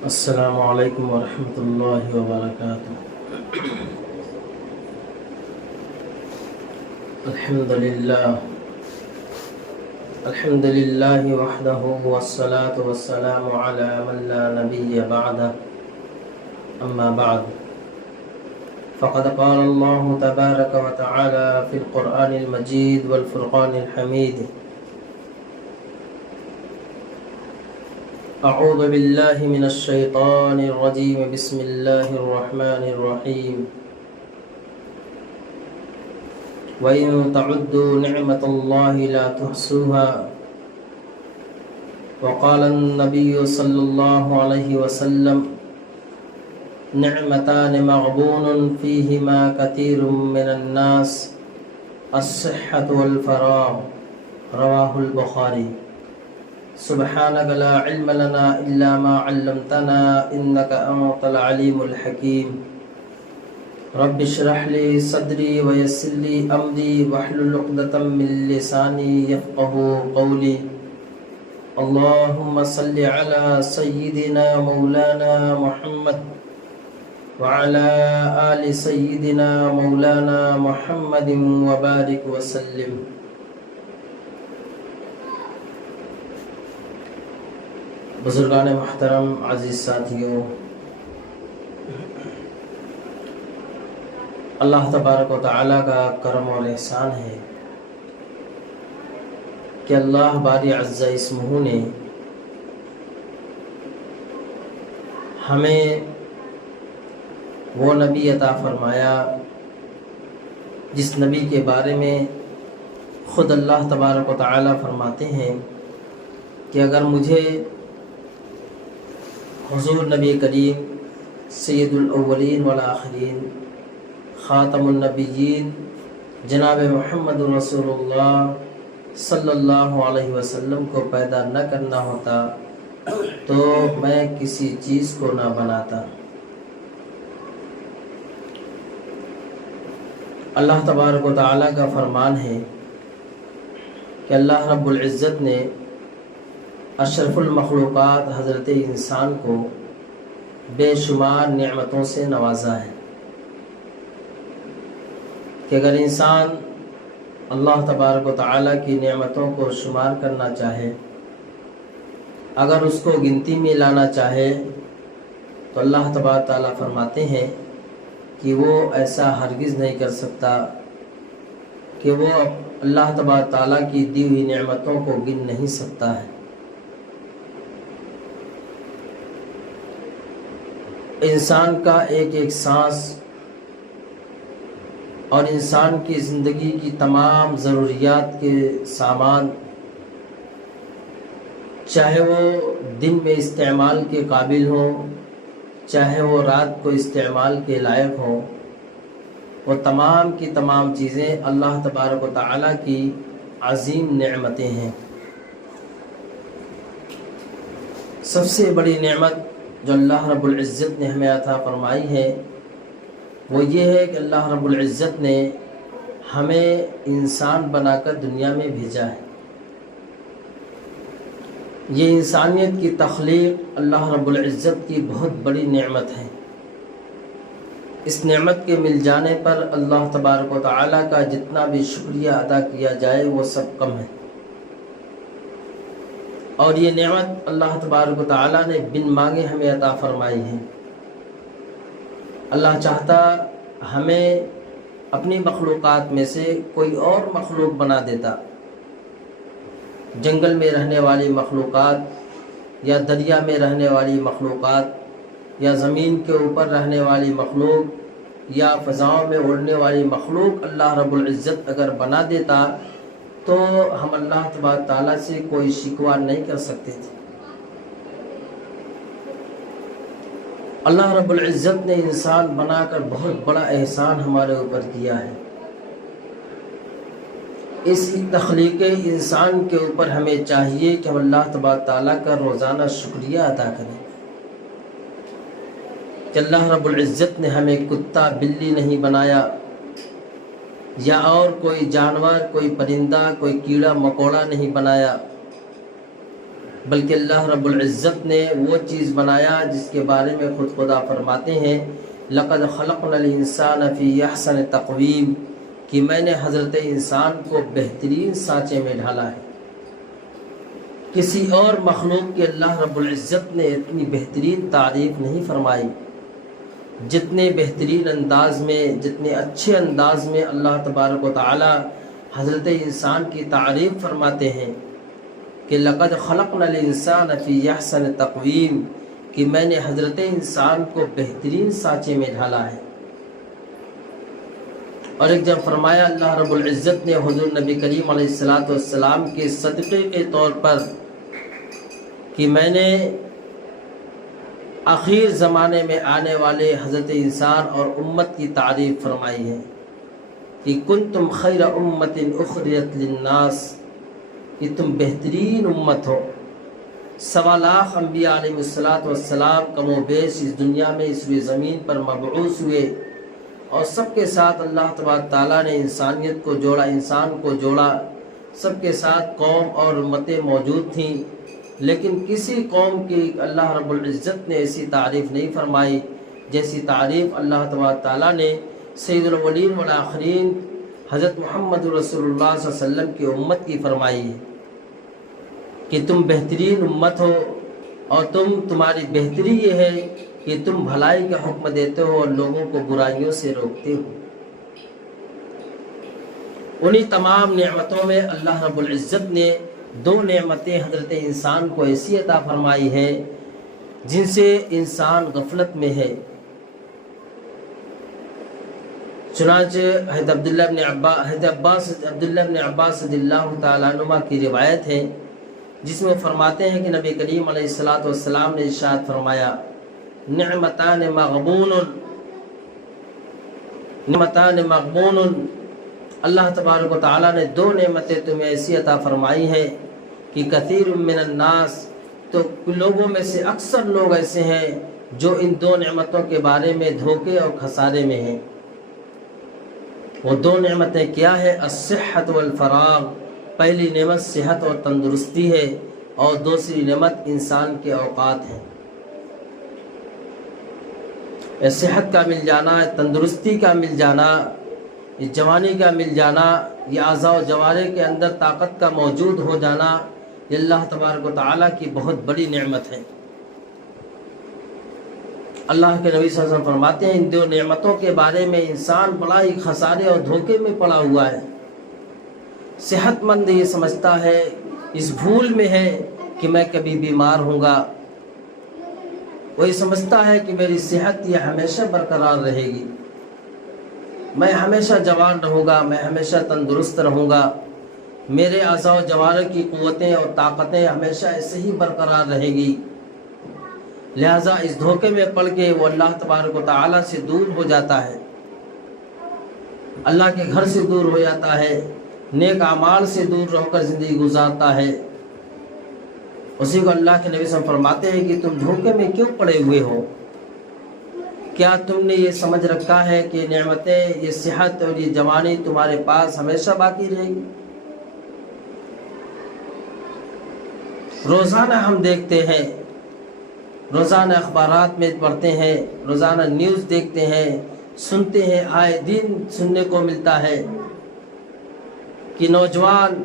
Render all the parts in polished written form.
السلام علیکم ورحمۃ اللہ وبرکاتہ۔ الحمد للہ وحدہ والصلاة والسلام علی من لا نبی بعدہ، اما بعد فقد قال اللہ تبارک وتعالی فی القرآن المجید والفرقان الحمید: اعوذ باللہ من الشیطان الرجیم، بسم اللہ الرحمن الرحیم۔ وَإِن تَعُدُّوا نِعْمَةَ اللَّهِ لَا تُحْصُوهَا، وقال النبي صلی اللہ علیہ وسلم: نعمتان مغبون فیہما کثیر من الناس، الصحة والفراغ، رواہ البخاری۔ سبحانک لا علم لنا الا ما علمتنا انک انت العلیم الحکیم۔ رب اشرح لي صدری ویسر لي امری واحلل عقدۃ من لسانی یفقهوا قولی۔ اللهم صل على سیدنا مولانا محمد وعلى آل سیدنا مولانا محمد وبارک وسلم۔ بزرگان محترم، عزیز ساتھیوں، اللہ تبارک و تعالیٰ کا کرم اور احسان ہے کہ اللہ باری عز اسمہ نے ہمیں وہ نبی عطا فرمایا جس نبی کے بارے میں خود اللہ تبارک و تعالیٰ فرماتے ہیں کہ اگر مجھے حضور نبی کریم سید الاولین والآخرین خاتم النبیین جناب محمد رسول اللہ صلی اللہ علیہ وسلم کو پیدا نہ کرنا ہوتا تو میں کسی چیز کو نہ بناتا۔ اللہ تبارک و تعالیٰ کا فرمان ہے کہ اللہ رب العزت نے اشرف المخلوقات حضرت انسان کو بے شمار نعمتوں سے نوازا ہے کہ اگر انسان اللہ تبارک و تعالیٰ کی نعمتوں کو شمار کرنا چاہے، اگر اس کو گنتی میں لانا چاہے، تو اللہ تبارک و تعالیٰ فرماتے ہیں کہ وہ ایسا ہرگز نہیں کر سکتا کہ وہ اللہ تبارک و تعالیٰ کی دی ہوئی نعمتوں کو گن نہیں سکتا ہے۔ انسان کا ایک ایک سانس اور انسان کی زندگی کی تمام ضروریات کے سامان، چاہے وہ دن میں استعمال کے قابل ہوں، چاہے وہ رات کو استعمال کے لائق ہوں، وہ تمام کی تمام چیزیں اللہ تبارک و تعالیٰ کی عظیم نعمتیں ہیں۔ سب سے بڑی نعمت جو اللہ رب العزت نے ہمیں عطا فرمائی ہے وہ یہ ہے کہ اللہ رب العزت نے ہمیں انسان بنا کر دنیا میں بھیجا ہے۔ یہ انسانیت کی تخلیق اللہ رب العزت کی بہت بڑی نعمت ہے۔ اس نعمت کے مل جانے پر اللہ تبارک و تعالیٰ کا جتنا بھی شکریہ ادا کیا جائے وہ سب کم ہے، اور یہ نعمت اللہ تبارک و تعالیٰ نے بن مانگے ہمیں عطا فرمائی ہے۔ اللہ چاہتا ہمیں اپنی مخلوقات میں سے کوئی اور مخلوق بنا دیتا، جنگل میں رہنے والی مخلوقات یا دریا میں رہنے والی مخلوقات یا زمین کے اوپر رہنے والی مخلوق یا فضاؤں میں اڑنے والی مخلوق اللہ رب العزت اگر بنا دیتا تو ہم اللہ تبارک تعالیٰ سے کوئی شکوہ نہیں کر سکتے تھے۔ اللہ رب العزت نے انسان بنا کر بہت بڑا احسان ہمارے اوپر کیا ہے۔ اس تخلیق انسان کے اوپر ہمیں چاہیے کہ ہم اللہ تبارک تعالیٰ کا روزانہ شکریہ ادا کریں کہ اللہ رب العزت نے ہمیں کتا بلی نہیں بنایا، یا اور کوئی جانور، کوئی پرندہ، کوئی کیڑا مکوڑا نہیں بنایا، بلکہ اللہ رب العزت نے وہ چیز بنایا جس کے بارے میں خود خدا فرماتے ہیں لقد خلقنا الانسان فی احسن تقویم، کہ میں نے حضرت انسان کو بہترین سانچے میں ڈھالا ہے۔ کسی اور مخلوق کے اللہ رب العزت نے اتنی بہترین تعریف نہیں فرمائی جتنے بہترین انداز میں، جتنے اچھے انداز میں اللہ تبارک و تعالی حضرت انسان کی تعریف فرماتے ہیں کہ لقد خلقنا الانسان فی احسن تقویم، کہ میں نے حضرت انسان کو بہترین سانچے میں ڈھالا ہے۔ اور ایک جب فرمایا اللہ رب العزت نے حضور نبی کریم علیہ السلام کے صدقے کے طور پر کہ میں نے آخر زمانے میں آنے والے حضرت انسان اور امت کی تعریف فرمائی ہے کہ کنتم خیر امت اخرجت للناس، کہ تم بہترین امت ہو۔ 1.25 لاکھ انبیاء علیہ السلام کم و بیش اس دنیا میں اس زمین پر مبعوث ہوئے، اور سب کے ساتھ اللہ تبارک تعالیٰ نے انسانیت کو جوڑا، انسان کو جوڑا۔ سب کے ساتھ قوم اور امتیں موجود تھیں، لیکن کسی قوم کی اللہ رب العزت نے ایسی تعریف نہیں فرمائی جیسی تعریف اللہ تبارک تعالیٰ نے سید الاولین والآخرین حضرت محمد رسول اللہ صلی اللہ علیہ وسلم کی امت کی فرمائی ہے کہ تم بہترین امت ہو، اور تمہاری بہتری یہ ہے کہ تم بھلائی کا حکم دیتے ہو اور لوگوں کو برائیوں سے روکتے ہو۔ انہی تمام نعمتوں میں اللہ رب العزت نے 2 نعمتیں حضرت انسان کو ایسی عطا فرمائی ہے جن سے انسان غفلت میں ہے۔ چنانچہ حضرت عبداللہ بن عباس رضی اللہ تعالیٰ عنہما کی روایت ہے جس میں فرماتے ہیں کہ نبی کریم علیہ السلام نے ارشاد فرمایا نعمتان مغبون، اللہ تبارک و تعالیٰ نے 2 نعمتیں تمہیں ایسی عطا فرمائی ہیں کہ کثیر من الناس، تو لوگوں میں سے اکثر لوگ ایسے ہیں جو ان 2 نعمتوں کے بارے میں دھوکے اور خسارے میں ہیں۔ وہ 2 نعمتیں کیا ہے؟ الصحت والفراغ، پہلی نعمت صحت اور تندرستی ہے، اور دوسری نعمت انسان کے اوقات ہیں۔ صحت کا مل جانا، تندرستی کا مل جانا، جوانی کا مل جانا، یہ اعضاء و جوارح کے اندر طاقت کا موجود ہو جانا، یہ اللہ تبارک و تعالیٰ کی بہت بڑی نعمت ہے۔ اللہ کے نبی صلی اللہ علیہ وسلم فرماتے ہیں ان 2 نعمتوں کے بارے میں انسان بڑا ہی خسارے اور دھوکے میں پڑا ہوا ہے۔ صحت مند یہ سمجھتا ہے، اس بھول میں ہے کہ میں کبھی بیمار ہوں گا، وہ یہ سمجھتا ہے کہ میری صحت یہ ہمیشہ برقرار رہے گی، میں ہمیشہ جوان رہوں گا، میں ہمیشہ تندرست رہوں گا، میرے اعضاء و جوارح کی قوتیں اور طاقتیں ہمیشہ ایسے ہی برقرار رہے گی۔ لہٰذا اس دھوکے میں پڑ کے وہ اللہ تبارک و تعالیٰ سے دور ہو جاتا ہے، اللہ کے گھر سے دور ہو جاتا ہے، نیک اعمال سے دور رہ کر زندگی گزارتا ہے۔ اسی کو اللہ کے نبی صلی اللہ علیہ وسلم فرماتے ہیں کہ تم دھوکے میں کیوں پڑے ہوئے ہو؟ کیا تم نے یہ سمجھ رکھا ہے کہ نعمتیں، یہ صحت اور یہ جوانی تمہارے پاس ہمیشہ باقی رہے گی؟ روزانہ ہم دیکھتے ہیں، روزانہ اخبارات میں پڑھتے ہیں، روزانہ نیوز دیکھتے ہیں، سنتے ہیں، آئے دن سننے کو ملتا ہے کہ نوجوان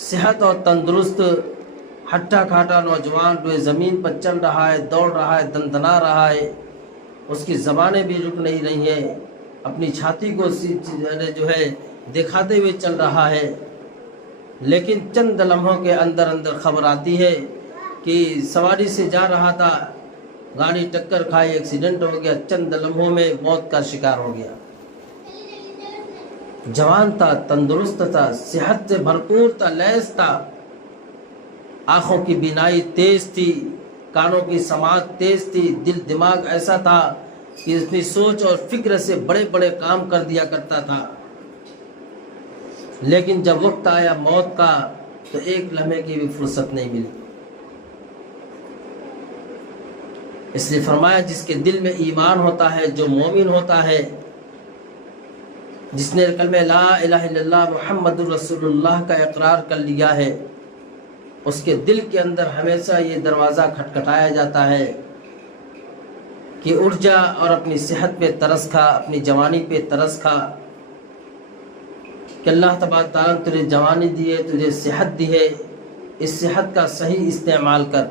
صحت اور تندرست ہٹا کھاٹا نوجوان جو زمین پر چل رہا ہے، دوڑ رہا ہے، دندنا رہا ہے، اس کی زبانیں بھی رک نہیں رہی ہیں، اپنی چھاتی کو جو ہے دکھاتے ہوئے چل رہا ہے، لیکن چند لمحوں کے اندر اندر خبر آتی ہے کہ سواری سے جا رہا تھا، گاڑی ٹکر کھائی، ایکسیڈنٹ ہو گیا، چند لمحوں میں موت کا شکار ہو گیا۔ جوان تھا، تندرست تھا، صحت سے بھرپور تھا، لیس تھا، آنکھوں کی بینائی تیز تھی، کانوں کی سماعت تیز تھی، دل دماغ ایسا تھا کہ اپنی سوچ اور فکر سے بڑے بڑے کام کر دیا کرتا تھا، لیکن جب وقت آیا موت کا تو ایک لمحے کی بھی فرصت نہیں ملی۔ اس لیے فرمایا جس کے دل میں ایمان ہوتا ہے، جو مومن ہوتا ہے، جس نے کلمہ لا الہ الا اللہ محمد الرسول اللہ کا اقرار کر لیا ہے، اس کے دل کے اندر ہمیشہ یہ دروازہ کھٹکھٹایا جاتا ہے کہ اٹھ جا اور اپنی صحت پہ ترس کھا، اپنی جوانی پہ ترس کھا، کہ اللہ تبارک تعالیٰ تجھے جوانی دی ہے، تجھے صحت دی ہے، اس صحت کا صحیح استعمال کر۔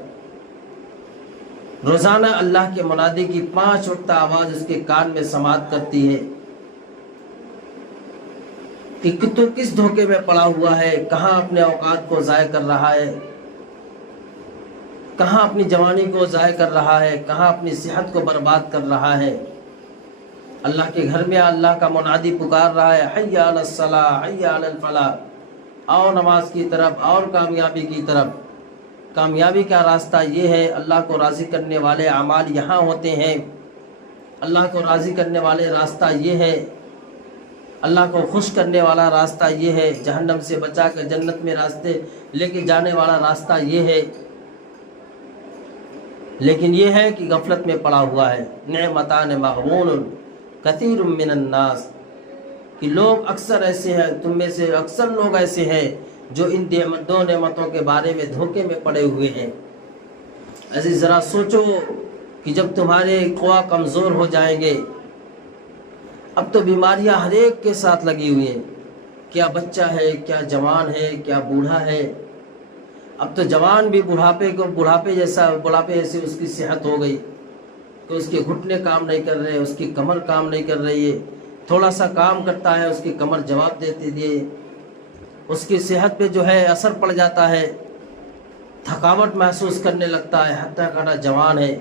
روزانہ اللہ کے منادی کی 5 وقت آواز اس کے کان میں سماعت کرتی ہے کہ تو کس دھوکے میں پڑا ہوا ہے، کہاں اپنے اوقات کو ضائع کر رہا ہے، کہاں اپنی جوانی کو ضائع کر رہا ہے، کہاں اپنی صحت کو برباد کر رہا ہے۔ اللہ کے گھر میں اللہ کا منادی پکار رہا ہے، حی علی الصلاۃ حی علی الفلاح، آؤ نماز کی طرف اور کامیابی کی طرف۔ کامیابی کا راستہ یہ ہے، اللہ کو راضی کرنے والے اعمال یہاں ہوتے ہیں۔ اللہ کو راضی کرنے والے راستہ یہ ہے، اللہ کو خوش کرنے والا راستہ یہ ہے، جہنم سے بچا کر جنت میں راستے لے کے جانے والا راستہ یہ ہے۔ لیکن یہ ہے کہ غفلت میں پڑا ہوا ہے۔ نعمتان مغبون کثیر من الناس، کہ لوگ اکثر ایسے ہیں، تم میں سے اکثر لوگ ایسے ہیں جو ان دو نعمتوں کے بارے میں دھوکے میں پڑے ہوئے ہیں۔ ایسے ذرا سوچو کہ جب تمہارے قوا کمزور ہو جائیں گے، اب تو بیماریاں ہر ایک کے ساتھ لگی ہوئی ہیں، کیا بچہ ہے، کیا جوان ہے، کیا بوڑھا ہے۔ اب تو جوان بھی بڑھاپے جیسے اس کی صحت ہو گئی کہ اس کے گھٹنے کام نہیں کر رہے، اس کی کمر کام نہیں کر رہی ہے، تھوڑا سا کام کرتا ہے اس کی کمر جواب دیتی ہے، اس کی صحت پہ جو ہے اثر پڑ جاتا ہے، تھکاوٹ محسوس کرنے لگتا ہے، حتیٰ کہ جوان ہے،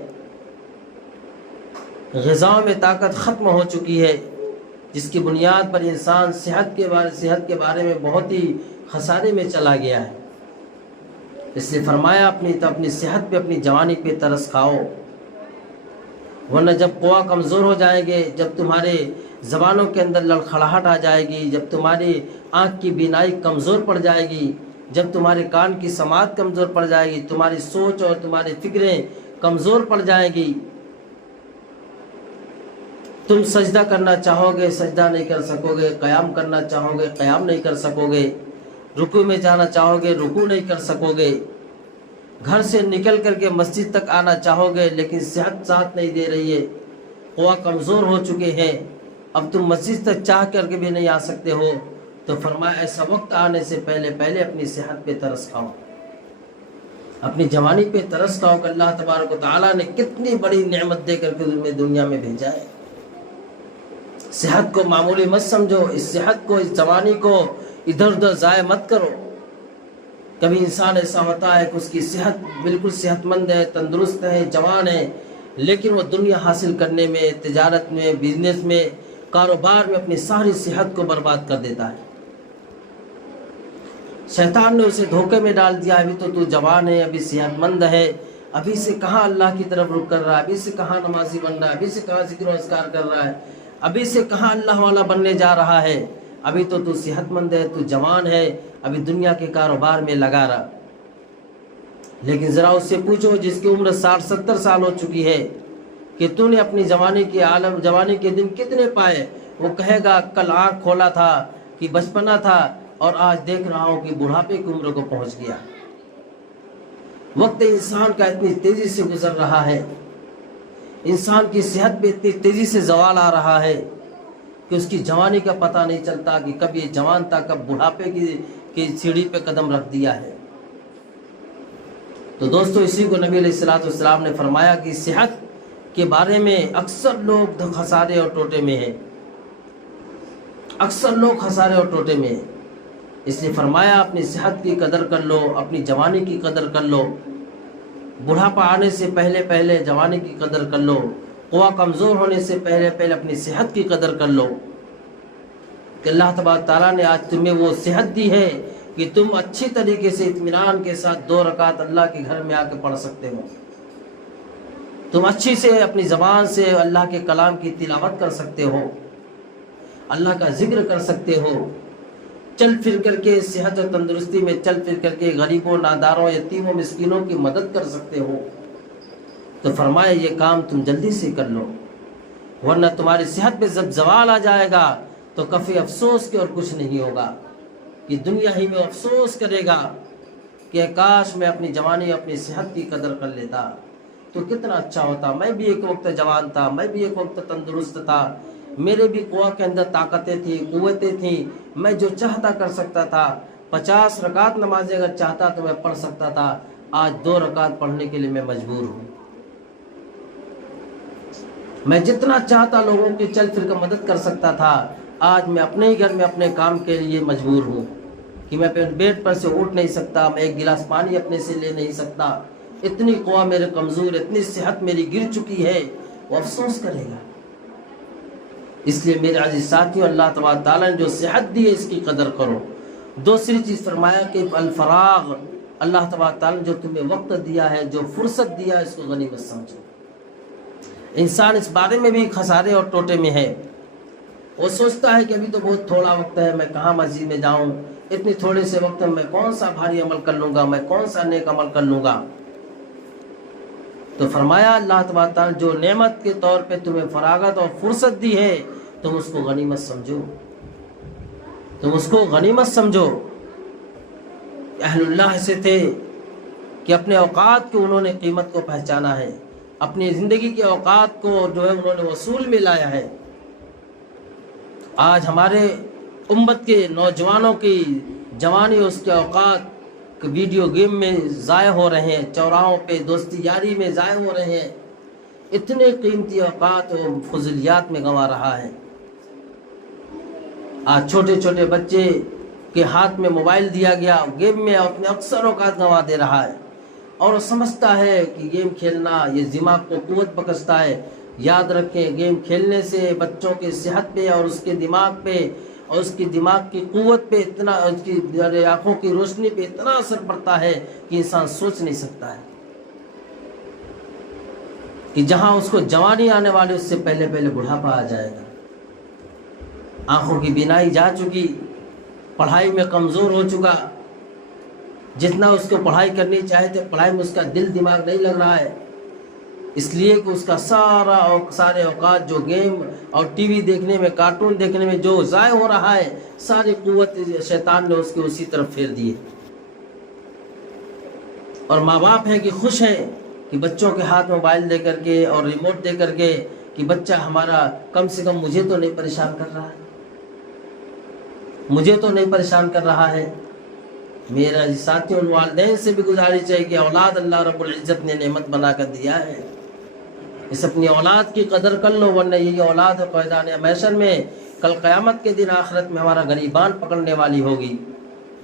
غذاؤں میں طاقت ختم ہو چکی ہے، جس کی بنیاد پر انسان صحت کے بارے میں بہت ہی خسارے میں چلا گیا ہے۔ اس لیے فرمایا اپنی صحت پہ، اپنی جوانی پہ ترس کھاؤ، ورنہ جب قوا کمزور ہو جائیں گے، جب تمہارے زبانوں کے اندر لڑکھڑاہٹ آ جائے گی، جب تمہاری آنکھ کی بینائی کمزور پڑ جائے گی، جب تمہارے کان کی سماعت کمزور پڑ جائے گی، تمہاری سوچ اور تمہاری فکریں کمزور پڑ جائیں گی، تم سجدہ کرنا چاہو گے سجدہ نہیں کر سکو گے، قیام کرنا چاہو گے قیام نہیں کر سکو گے، رکوع میں جانا چاہو گے رکوع نہیں کر سکو گے، گھر سے نکل کر کے مسجد تک آنا چاہو گے لیکن صحت ساتھ نہیں دے رہی ہے، قوا کمزور ہو چکے ہیں، اب تم مسجد تک چاہ کر کے بھی نہیں آ سکتے ہو، تو فرمایا ایسا وقت آنے سے پہلے اپنی صحت پہ ترس کھاؤ، اپنی جوانی پہ ترس کھاؤ کہ اللہ تبارک و تعالیٰ نے کتنی بڑی نعمت دے کر کے تمہیں دنیا میں بھیجا ہے۔ صحت کو معمولی مت سمجھو، اس صحت کو، اس جوانی کو ادھر ادھر ضائع مت کرو۔ کبھی انسان ایسا ہوتا ہے کہ اس کی صحت بالکل صحت مند ہے، تندرست ہے، جوان ہے، لیکن وہ دنیا حاصل کرنے میں، تجارت میں، بزنس میں، کاروبار میں اپنی ساری صحت کو برباد کر دیتا ہے۔ شیطان نے اسے دھوکے میں ڈال دیا، ابھی تو جوان ہے، ابھی صحت مند ہے، ابھی سے کہاں اللہ کی طرف رخ کر رہا ہے، ابھی سے کہاں نمازی بن رہا ہے، ابھی سے کہاں ذکر و اذکار کر رہا ہے، ابھی سے کہاں اللہ والا بننے جا رہا ہے، ابھی تو صحت مند ہے، تو جوان ہے، ابھی دنیا کے کاروبار میں لگا رہا۔ لیکن ذرا اس سے پوچھو جس کی عمر 60-70 سال ہو چکی ہے کہ تو نے اپنی جوانی کے دن کتنے پائے؟ وہ کہے گا کل آنکھ کھولا تھا کہ بچپنا تھا اور آج دیکھ رہا ہوں کہ بڑھاپے کی عمر کو پہنچ گیا۔ وقت انسان کا اتنی تیزی سے گزر رہا ہے، انسان کی صحت پہ اتنی تیزی سے زوال آ رہا ہے کہ اس کی جوانی کا پتہ نہیں چلتا کہ کب یہ جوان تھا، کب بڑھاپے کی سیڑھی پہ قدم رکھ دیا ہے۔ تو دوستو، اسی کو نبی علیہ الصلوۃ والسلام نے فرمایا کہ صحت کے بارے میں اکثر لوگ خسارے اور ٹوٹے میں ہیں، اکثر لوگ خسارے اور ٹوٹے میں ہیں۔ اس لیے فرمایا اپنی صحت کی قدر کر لو، اپنی جوانی کی قدر کر لو، بڑھاپا آنے سے پہلے جوانی کی قدر کر لو، قوا کمزور ہونے سے پہلے اپنی صحت کی قدر کر لو کہ اللہ تبارک تعالیٰ نے آج تمہیں وہ صحت دی ہے کہ تم اچھی طریقے سے اطمینان کے ساتھ 2 رکعت اللہ کے گھر میں آ کے پڑھ سکتے ہو، تم اچھی سے اپنی زبان سے اللہ کے کلام کی تلاوت کر سکتے ہو، اللہ کا ذکر کر سکتے ہو، چل پھر کر کے صحت اور تندرستی میں چل پھر کر کے غریبوں، ناداروں، یتیموں، مسکینوں کی مدد کر سکتے ہو۔ تو فرمایا یہ کام تم جلدی سے کر لو، ورنہ تمہاری صحت پہ جب زوال آ جائے گا تو کفی افسوس کے اور کچھ نہیں ہوگا، کہ دنیا ہی میں افسوس کرے گا کہ کاش میں اپنی جوانی اپنی صحت کی قدر کر لیتا تو کتنا اچھا ہوتا. میں بھی ایک وقت جوان تھا, میں بھی ایک وقت تندرست تھا, میرے بھی قوا کے اندر طاقتیں تھیں, قوتیں تھیں, میں جو چاہتا کر سکتا تھا. 50 رکعت نمازیں اگر چاہتا تو میں پڑھ سکتا تھا. آج 2 رکعت پڑھنے کے لیے میں مجبور ہوں. میں جتنا چاہتا لوگوں کی چل پھر کر مدد کر سکتا تھا, آج میں اپنے ہی گھر میں اپنے کام کے لیے مجبور ہوں کہ میں بیڈ پر سے اٹھ نہیں سکتا, میں ایک گلاس پانی اپنے سے لے نہیں سکتا. اتنی قوا میرے کمزور, اتنی صحت میری گر چکی ہے, وہ افسوس کرے گا. اس لیے میرے عزیز ساتھیوں, اللہ تبارک تعالیٰ نے جو صحت دی ہے اس کی قدر کرو. دوسری چیز فرمایا کہ الفراغ, اللہ تبارک تعالیٰ نے جو تمہیں وقت دیا ہے, جو فرصت دیا ہے, اس کو غنیمت سمجھو. انسان اس بارے میں بھی خسارے اور ٹوٹے میں ہے. وہ سوچتا ہے کہ ابھی تو بہت تھوڑا وقت ہے, میں کہاں مسجد میں جاؤں, اتنی تھوڑے سے وقت میں کون سا بھاری عمل کر لوں گا, میں کون سا نیک عمل کر لوں گا. تو فرمایا اللہ تبارک تعالیٰ جو نعمت کے طور پہ تمہیں فراغت اور فرصت دی ہے, تم اس کو غنیمت سمجھو, تم اس کو غنیمت سمجھو. اہل اللہ ایسے تھے کہ اپنے اوقات کو انہوں نے قیمت کو پہچانا ہے, اپنی زندگی کے اوقات کو جو ہے انہوں نے وصول میں لایا ہے. آج ہمارے امت کے نوجوانوں کی جوانی اس کے اوقات ویڈیو گیم میں ضائع ہو رہے ہیں, چوراہوں پہ دوستی یاری میں ضائع ہو رہے ہیں. اتنے قیمتی اوقات وہ فضولیات میں گنوا رہا ہے. آج چھوٹے چھوٹے بچے کے ہاتھ میں موبائل دیا گیا, گیم میں اپنے اکثر اوقات گنوا دے رہا ہے, اور وہ سمجھتا ہے کہ گیم کھیلنا یہ دماغ کو قوت بخشتا ہے. یاد رکھیں, گیم کھیلنے سے بچوں کی صحت پہ اور اس کے دماغ پہ اور اس کی دماغ کی قوت پہ اتنا, اس کی آنکھوں کی روشنی پہ اتنا اثر پڑتا ہے کہ انسان سوچ نہیں سکتا ہے کہ جہاں اس کو جوانی آنے والی اس سے پہلے پہلے بڑھاپا آ جائے گا. آنکھوں کی بینائی جا چکی, پڑھائی میں کمزور ہو چکا, جتنا اس کو پڑھائی کرنی چاہے تھے پڑھائی میں اس کا دل دماغ نہیں لگ رہا ہے, اس لیے کہ اس کا سارے اوقات جو گیم اور ٹی وی دیکھنے میں, کارٹون دیکھنے میں جو ضائع ہو رہا ہے, ساری قوت شیطان نے اس کے اسی طرف پھیر دی ہے. اور ماں باپ ہیں کہ خوش ہیں کہ بچوں کے ہاتھ موبائل دے کر کے اور ریموٹ دے کر کے کہ بچہ ہمارا کم سے کم مجھے تو نہیں پریشان کر رہا ہے, مجھے تو نہیں پریشان کر رہا ہے. میرا ساتھیوں, والدین سے بھی گزارش ہے کہ اولاد اللہ رب العزت نے نعمت بنا کر دیا ہے, اس اپنی اولاد کی قدر کر لو, ورنہ یہی اولاد قیدان محشر میں کل قیامت کے دن آخرت میں ہمارا غریبان پکڑنے والی ہوگی.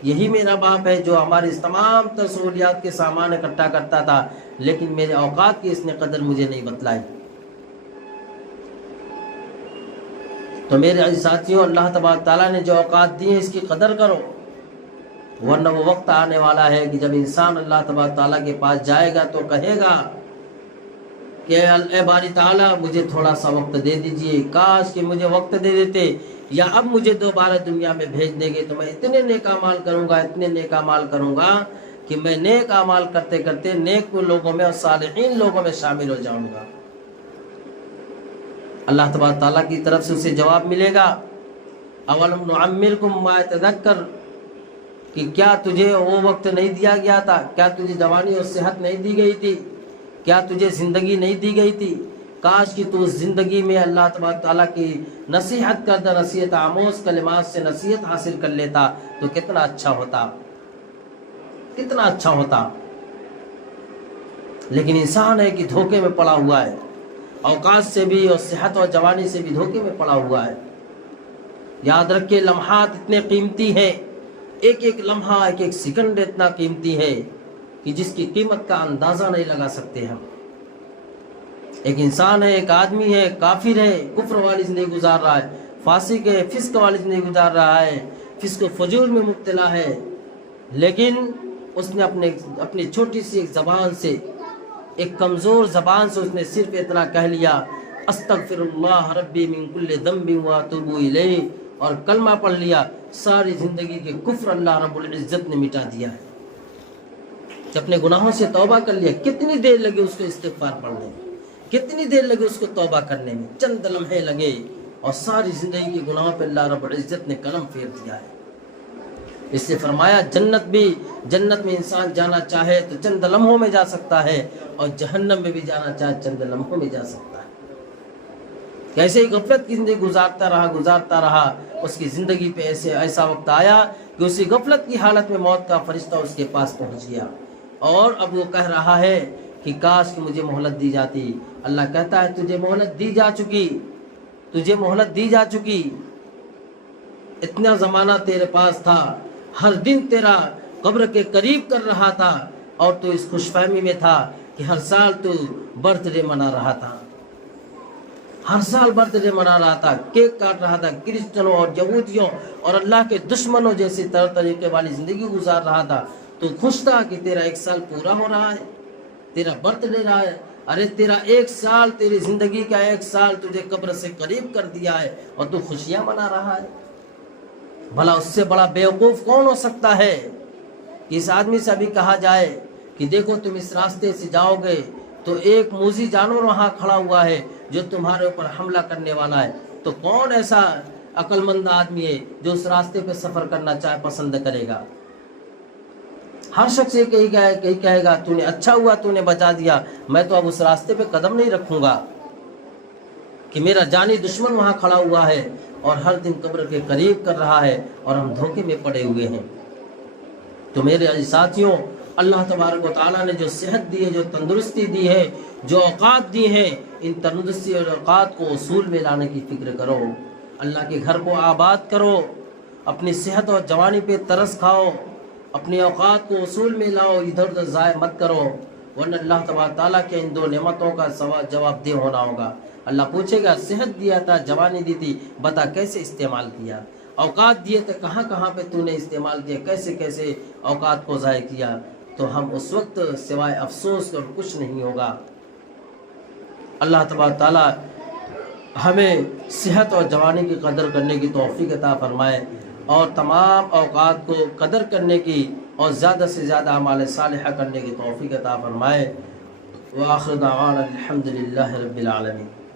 یہی میرا باپ ہے جو ہماری اس تمام تر سہولیات کے سامان اکٹھا کرتا تھا, لیکن میرے اوقات کی اس نے قدر مجھے نہیں بتلائی. تو میرے عزیز ساتھیوں, اللہ تبارک تعالیٰ نے جو اوقات دی ہیں اس کی قدر کرو, ورنہ وہ وقت آنے والا ہے کہ جب انسان اللہ تبارک تعالیٰ کے پاس جائے گا تو کہے گا کہ اے باری تعالیٰ مجھے تھوڑا سا وقت دے دیجئے, کاش کہ مجھے وقت دے دیتے, یا اب مجھے دوبارہ دنیا میں بھیج دیں گے تو میں اتنے نیک اعمال کروں گا, اتنے نیک اعمال کروں گا کہ میں نیک اعمال کرتے کرتے نیک لوگوں میں اور صالحین لوگوں میں شامل ہو جاؤں گا. اللہ تبارک تعالیٰ کی طرف سے اسے جواب ملے گا, اولم نعمرکم ما یتذکر, کہ کیا تجھے وہ وقت نہیں دیا گیا تھا, کیا تجھے جوانی اور صحت نہیں دی گئی تھی, کیا تجھے زندگی نہیں دی گئی تھی. کاش کہ تو اس زندگی میں اللہ تبارک تعالیٰ کی نصیحت کردہ نصیحت آموز کلمات سے نصیحت حاصل کر لیتا تو کتنا اچھا ہوتا, کتنا اچھا ہوتا. لیکن انسان ہے کہ دھوکے میں پڑا ہوا ہے, اوقات سے بھی اور صحت اور جوانی سے بھی دھوکے میں پڑا ہوا ہے. یاد رکھے, لمحات اتنے قیمتی ہیں, ایک ایک لمحہ ایک ایک سیکنڈ اتنا قیمتی ہے کہ جس کی قیمت کا اندازہ نہیں لگا سکتے ہم. ایک انسان ہے, ایک آدمی ہے, کافر ہے, کفر والی زندگی گزار رہا ہے, فاسق ہے, فسق والی زندگی گزار رہا ہے, فسق و فجور میں مبتلا ہے, لیکن اس نے اپنی چھوٹی سی ایک زبان سے, ایک کمزور زبان سے اس نے صرف اتنا کہہ لیا, استغفر اللہ ربی من کل ذنب واتوب الیہ, اور کلمہ پڑھ لیا, ساری زندگی کے کفر اللہ رب العزت نے مٹا دیا ہے. کہ اپنے گناہوں سے توبہ کر لیا. کتنی دیر لگے اس کو استغفار پڑھنے میں, کتنی دیر لگے اس کو توبہ کرنے میں, چند لمحے لگے, اور ساری زندگی کے گناہوں پہ اللہ رب العزت نے قلم پھیر دیا ہے. اس لیے فرمایا جنت میں انسان جانا چاہے تو چند لمحوں میں جا سکتا ہے، اور جہنم میں بھی جانا چاہے چند لمحوں میں جا سکتا ہے۔ کیسے ہی غفلت کی زندگی گزارتا رہا، اس کی زندگی پہ ایسا وقت آیا کہ اسی غفلت کی حالت میں موت کا فرشتہ اس کے پاس پہنچ گیا، اور اب وہ کہہ رہا ہے کہ کاش کہ مجھے مہلت دی جاتی۔ اللہ کہتا ہے تجھے مہلت دی جا چکی، اتنا زمانہ تیرے پاس تھا، ہر دن تیرا قبر کے قریب کر رہا تھا، اور تو اس خوش فہمی میں تھا کہ ہر سال تو برتھ ڈے منا رہا تھا، کیک کاٹ رہا تھا، کرسچنوں اور یہودیوں اور اللہ کے دشمنوں جیسے طریقے والی زندگی گزار رہا تھا۔ تو خوش تھا کہ تیرا 1 سال پورا ہو رہا ہے، تیرا برتھ ڈے رہا ہے۔ ارے تیرا 1 سال، تیری زندگی کا 1 سال تجھے قبر سے قریب کر دیا ہے، اور تو خوشیاں منا رہا ہے۔ بھلا اس سے بڑا بیوقوف کون ہو سکتا ہے کہ اس آدمی سے ابھی کہا جائے کہ دیکھو تم اس راستے سے جاؤ گے تو ایک موذی جانور وہاں کھڑا ہوا ہے جو تمہارے اوپر حملہ کرنے والا ہے، تو کون ایسا عقل مند آدمی ہے جو اس راستے پہ سفر کرنا پسند کرے گا؟ ہر شخص یہ کہے گا تو نے اچھا ہوا تو نے بچا دیا، میں تو اب اس راستے پہ قدم نہیں رکھوں گا کہ میرا جانی دشمن وہاں کھڑا ہوا ہے اور ہر دن قبر کے قریب کر رہا ہے اور ہم دھوکے میں پڑے ہوئے ہیں۔ تو میرے عزیز ساتھیوں، اللہ تبارک و تعالیٰ نے جو صحت دی ہے، جو تندرستی دی ہے، جو اوقات دی ہیں، ان تندرستی اور اوقات کو اصول میں لانے کی فکر کرو، اللہ کے گھر کو آباد کرو، اپنی صحت اور جوانی پہ ترس کھاؤ، اپنے اوقات کو اصول میں لاؤ، ادھر ادھر ضائع مت کرو، ورنہ اللہ تبارک تعالیٰ کے ان 2 نعمتوں کا جواب دہ ہونا ہوگا۔ اللہ پوچھے گا صحت دیا تھا، جوانی دی تھی، بتا کیسے استعمال کیا؟ اوقات دیے تھے، کہاں پہ تو نے استعمال کیا، کیسے اوقات کو ضائع کیا؟ تو ہم اس وقت سوائے افسوس اور کچھ نہیں ہوگا۔ اللہ تبارک تعالیٰ ہمیں صحت اور جوانی کی قدر کرنے کی توفیق عطا فرمائے، اور تمام اوقات کو قدر کرنے کی اور زیادہ سے زیادہ اعمال صالحہ کرنے کی توفیق عطا فرمائے۔ وآخر دعوانا الحمدللہ رب العالمین۔